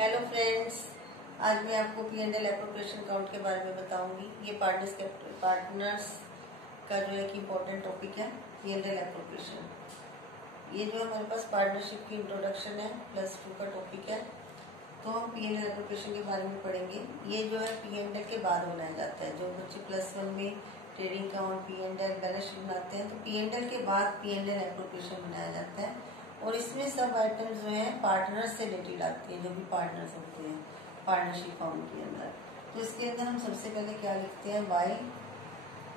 Hello friends, आज मैं आपको P&L एप्रोप्रिएशन अकाउंट के बारे में बताऊंगी। ये पार्टनर्स का जो एक इम्पोर्टेंट टॉपिक है P&L एप्रोप्रिएशन। ये जो हमारे पास पार्टनरशिप की इंट्रोडक्शन है +2 का टॉपिक है, तो हम P&L एप्रोप्रिएशन के बारे में पढ़ेंगे। ये जो है P&L के बाद बनाया जाता है। जो बच्चे +1 में trading account P&L balance sheet बनाते हैं, तो P&L के बाद P&L एप्रोप्रिएशन बनाया जाता है। और इसमें सब आइटम्स जो है पार्टनर्स से रिलेटेड आती है, जो भी पार्टनर्स होते हैं पार्टनरशिप फॉर्म के अंदर। तो इसके अंदर हम सबसे पहले क्या लिखते हैं, बाय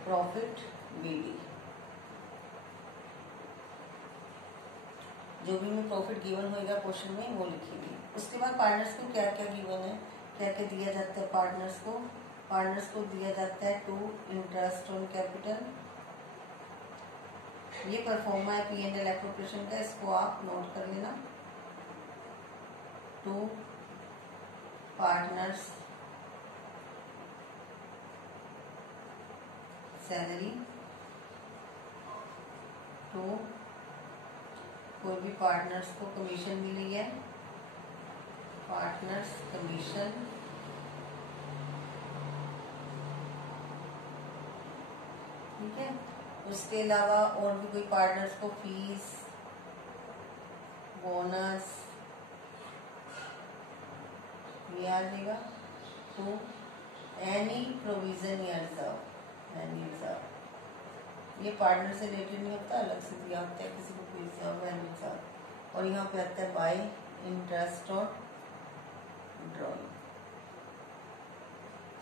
प्रॉफिट बीडी। जो भी में प्रॉफिट गिवन होगा क्वेश्चन में वो लिखेंगे। उसके बाद पार्टनर्स को क्या क्या गिवन है, क्या क्या दिया जाता है पार्टनर्स को दिया जाता है 2 इंटरेस्ट ऑन कैपिटल। ये परफॉर्मा है P&L एप्रोप्रिएशन का, इसको आप नोट कर लेना। 2 पार्टनर्स सैलरी। 2 कोई भी पार्टनर्स को कमीशन मिली है, पार्टनर्स कमीशन। ठीक है। उसके अलावा और भी कोई पार्टनर्स को फीस, बोनस, ये आ जाएगा। 2 एनी प्रोविजन या रिजर्व, एनी रिजर्व। ये पार्टनर से रिलेटेड नहीं होता, अलग से दिया होता है किसी को कोई रिजर्व एनी रिजर्व। और यहाँ पे आता है बाय इंटरेस्ट और ड्रॉइंग।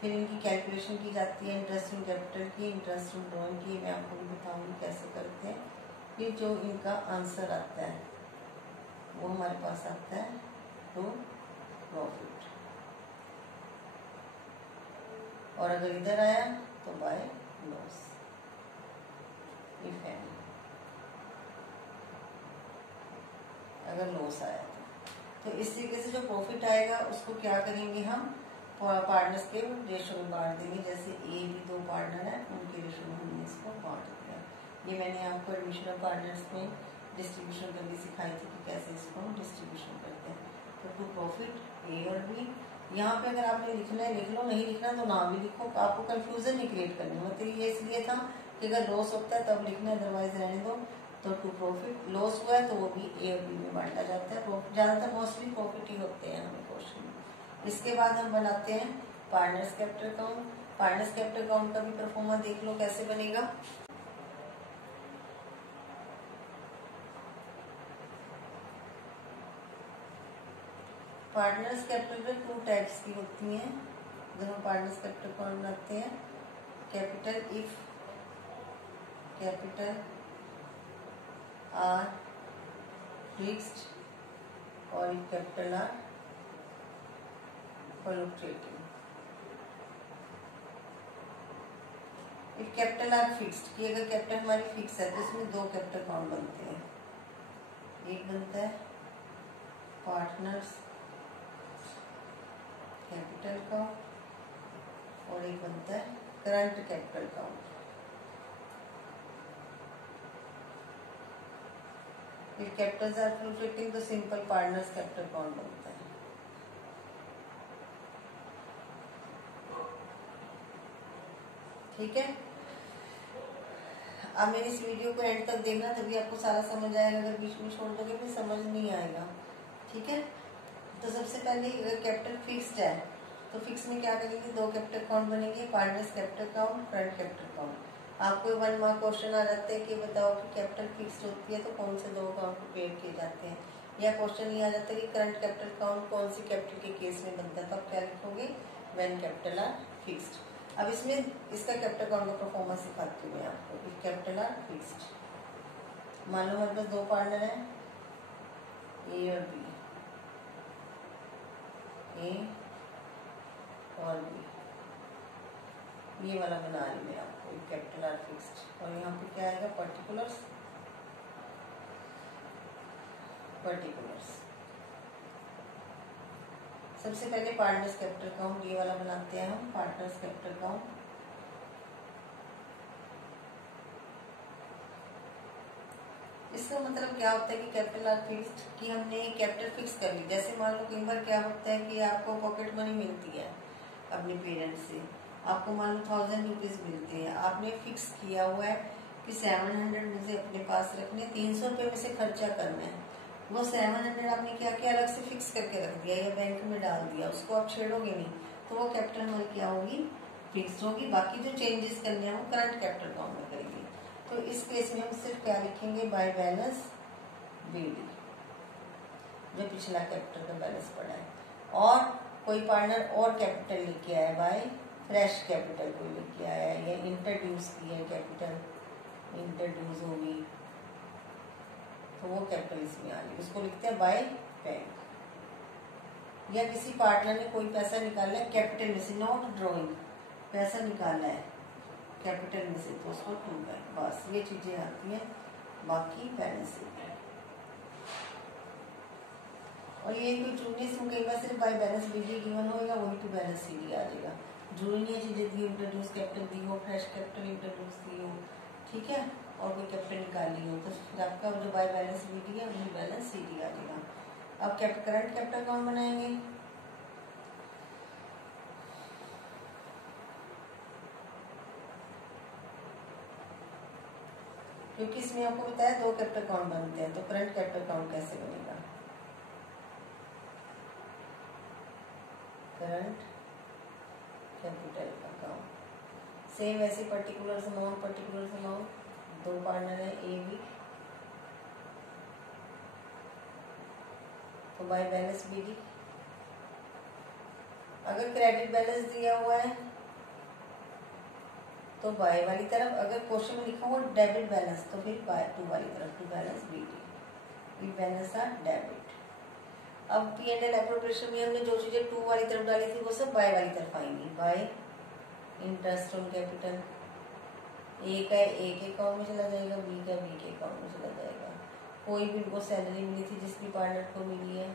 फिर इनकी कैलकुलेशन की जाती है, इंटरेस्ट इन कैपिटल की, इंटरेस्ट इन ड्रॉइंग की। मैं आपको भी बताऊंगी कैसे करते हैं। फिर जो इनका आंसर आता है वो हमारे पास आता है टू प्रॉफिट। और अगर इधर आया तो बाय लॉस इफ एनी, अगर लॉस आया तो इस तरीके से जो प्रॉफिट आएगा उसको क्या करेंगे, हम पार्टनर्स के रेशो में बांट देंगे। जैसे ए भी 2 पार्टनर है, उनके रेशो में हमने इसको बांट दिया। ये मैंने आपको एडमिशन ऑफ पार्टनर्स में डिस्ट्रीब्यूशन करनी सिखाई थी कि कैसे इसको हम डिस्ट्रीब्यूशन करते हैं। तो टू प्रॉफिट ए और बी। यहाँ पे अगर आपने लिखना है लिख लो, नहीं लिखना तो ना भी लिखो, आपको कंफ्यूजन नहीं क्रिएट करनी। मतलब ये इसलिए था कि अगर लॉस होता है तब लिखना, अदरवाइज रहने दो। तो टू प्रॉफिट, लॉस हुआ है तो वो भी ए और बी में बांटा जाता है। ज्यादातर मोस्टली प्रॉफिट ही होते हैं हमें क्वेश्चन में। इसके बाद हम बनाते हैं partners capital account. Partners capital account का भी परफॉर्मा देख लो कैसे बनेगा। पार्टनर्स कैपिटल में 2 टाइप्स की होती हैं जब हम पार्टनर्स कैपिटल अकाउंट बनाते हैं। Capital if capital are fixed और if capital are fluctuating. If capital are fixed, कि अगर कैपिटल हमारी फिक्स है तो इसमें 2 कैपिटल अकाउंट बनते हैं। एक बनता है पार्टनर्स कैपिटल अकाउंट और एक बनता है current capital account. If capitals are fluctuating तो सिंपल पार्टनर्स कैपिटल अकाउंट बनता है। ठीक है। अब मेरी इस वीडियो को एंड तक देखना, तभी आपको सारा समझ आएगा। अगर बीच में छोड़ दोगे फिर समझ नहीं आएगा। ठीक है। तो सबसे पहले कैपिटल फिक्स्ड है तो फिक्स में क्या करेंगे, 2 कैपिटल अकाउंट बनेंगे, partners capital account, current capital account. आपको 1 मार्क क्वेश्चन आ जाते हैं कि बताओ कि कैपिटल फिक्स्ड होती है तो कौन से 2 अकाउंट प्रिपेयर किए जाते हैं। या क्वेश्चन ये आ जाता है कि करंट कैपिटल अकाउंट कौन सी कैपिटल के केस में बनता है, तो आप क्या लिखोगे, व्हेन कैपिटल आर फिक्स्ड। अब इसमें इसका कैपिटल अकाउंट का परफॉर्मेंस सिखाती हूँ मैं आपको। इफ कैपिटल आर फिक्स्ड, मान लो हमारे पास 2 पार्टनर हैं ए और बी, ए और बी, ये वाला बना रही मैं आपको इफ कैपिटल आर फिक्स्ड। और यहाँ पे क्या आएगा, पर्टिकुलर्स। सबसे पहले पार्टनर्स कैपिटल अकाउंट ये वाला बनाते हैं हम, पार्टनर्स कैपिटल अकाउंट। का मतलब क्या होता है कि कैपिटल आर फिक्स्ड, कि हमने कैपिटल फिक्स कर ली। जैसे मान लो कई बार क्या होता है कि आपको पॉकेट मनी मिलती है अपने पेरेंट्स से, आपको मान लो 1000 रुपीज मिलते हैं, आपने फिक्स किया हुआ है कि 700 मुझे अपने पास रखने, 300 रुपये में से खर्चा करना है। वो 700 आपने क्या किया, अलग से फिक्स करके रख दिया या बैंक में डाल दिया, उसको आप छेड़ोगे नहीं, तो वो कैपिटल हमारी क्या होगी, फिक्स होगी। बाकी जो चेंजेस करने हैं वो करंट कैपिटल अकाउंट में करेंगे। तो इस केस में हम सिर्फ क्या लिखेंगे, बाय बैलेंस बीडी, जो पिछला कैपिटल का बैलेंस पड़ा है। और कोई पार्टनर और कैपिटल लेके आया, बाय फ्रेश कैपिटल कोई लेके आया है, या इंट्रोड्यूस किया है कैपिटल, इंट्रोड्यूस होगी, तो वो कैपिटल इसमें आ गई, उसको लिखते हैं बाय बैंक। या किसी पार्टनर ने कोई पैसा निकाला है कैपिटल में से, नॉट ड्रॉइंग, पैसा निकाला है कैपिटल में से, तो उसको टू बैंक, बस ये चीजें आती हैं। बाकी बैलेंस शीट है। और ये कोई जरूरी इसमें कई बार सिर्फ बाय बैलेंस बीडी गिवन होगा, वही टू बैलेंस सीडी आ जाएगा। जरूरी नहीं है चीजें दी, इंट्रोड्यूस कैपिटल दी हो, फ्रेश कैपिटल इंट्रोड्यूस दी हो, ठीक है, और कोई कैपिटल निकाली हो, तो फिर आपका जो बाय बैलेंस बीडी है वही बैलेंस सीडी आ जाएगा। अब करंट कैपिटल अकाउंट बनाएंगे। क्योंकि इसमें आपको बताया 2 कैपिटल अकाउंट बनते हैं, तो करंट कैपिटल अकाउंट कैसे बनेगा, करंट कैपिटल अकाउंट सेम वैसे पर्टिकुलर अमाउंट, 2 पार्टनर है ए बी, तो बाय बैलेंस बीडी। अगर क्रेडिट बैलेंस दिया हुआ है तो बाय वाली तरफ, अगर क्वेश्चन में लिखा हुआ डेबिट बैलेंस तो फिर बाय टू वाली तरफ, to balance BD, balance or debit. अब P&L एप्रोप्रिएशन में हमने जो चीजें टू वाली तरफ डाली थी वो सब बाय वाली तरफ आएंगी। बाय इंटरेस्ट ऑन कैपिटल, ए का ए के अकाउंट में चला जाएगा, बी का बी के अकाउंट में चला जाएगा। कोई भी उनको सैलरी मिली थी जिस भी पार्टनर को मिली है,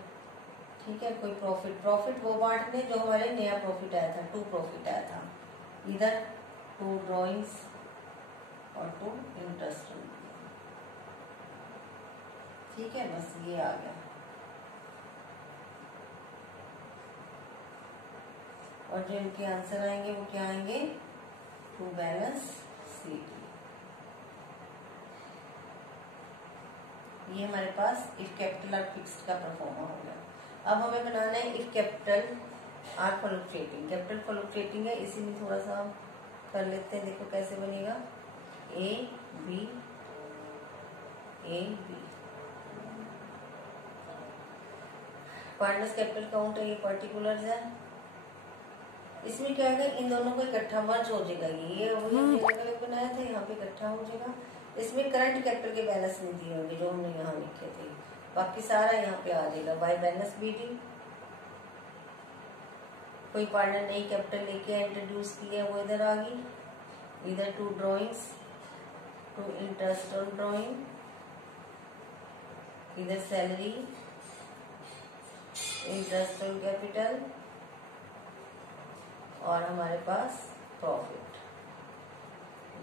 ठीक है, कोई प्रॉफिट वो बांटने जो हमारे नया प्रॉफिट आया था, टू प्रॉफिट आया था, इधर टू ड्रॉइंग्स और टू इंटरेस्ट, ठीक है, बस ये आ गया। और जो इनके आंसर आएंगे वो क्या आएंगे, टू बैलेंस सीडी। ये हमारे पास इफ कैपिटल आर फिक्स्ड का परफॉर्मा हो गया। अब हमें बनाना है if capital are fluctuating. Capital fluctuating है, इसीलिए थोड़ा सा कर लेते हैं, देखो कैसे बनेगा, A B partners capital count है, ये पर्टिकुलर्स है। इसमें क्या है, इन दोनों को इकट्ठा मर्ज हो जाएगा, ये अलग बनाया था, यहाँ पे इकट्ठा हो जाएगा। इसमें करंट कैपिटल के बैलेंस नहीं दिए होंगे जो हमने यहाँ लिखे थे, बाकी सारा यहाँ पे आ जाएगा बाय बैलेंस बीडी। कोई पार्टनर नई कैपिटल लेके इंट्रोड्यूस किया वो इधर आ गई, इधर to drawings, to interest on drawing, इधर सैलरी, इंटरेस्ट ऑन कैपिटल, और हमारे पास प्रॉफिट।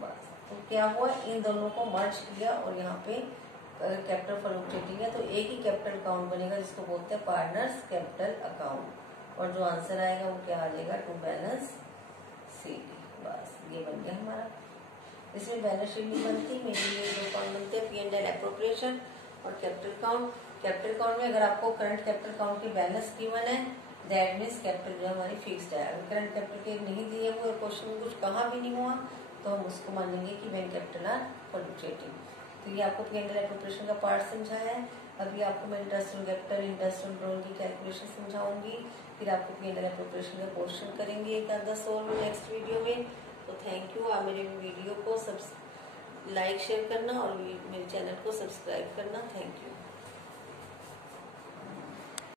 बस, तो क्या हुआ, इन दोनों को मर्ज किया और यहाँ पे कैपिटल फ्लक्चुएटिंग है, तो एक ही कैपिटल अकाउंट बनेगा जिसको बोलते हैं पार्टनर्स कैपिटल अकाउंट। और जो आंसर आएगा वो क्या आ जाएगा, टू बैलेंस सीडी। बस ये बन गया हमारा। इसमें बैलेंस शीट नहीं बनती, मेरे लिए दो अकाउंट बनते हैं, P&L एप्रोप्रिएशन और कैपिटल अकाउंट। कैपिटल अकाउंट में अगर आपको करंट कैपिटल अकाउंट की बैलेंस गिवन है, दैट मीन्स कैपिटल जो हमारी फिक्स्ड है। अगर करंट कैपिटल के नहीं दिए हुए, क्वेश्चन में कुछ कहा भी नहीं हुआ, तो हम उसको मानेंगे कि बैंक कैपिटल आर फ्लक्चुएटिंग। तो ये आपको P&L एप्रोप्रिएशन का पार्ट समझाया है। अभी आपको मैं interest on capital, interest on drawing की कैलकुलेशन समझाऊंगी, फिर आपको P&L एप्रोप्रिएशन का क्वेश्चन करेंगे एक आधा सोल्व नेक्स्ट वीडियो में। तो थैंक यू, आप मेरे वीडियो को लाइक शेयर करना और मेरे चैनल को सब्सक्राइब करना। Thank you.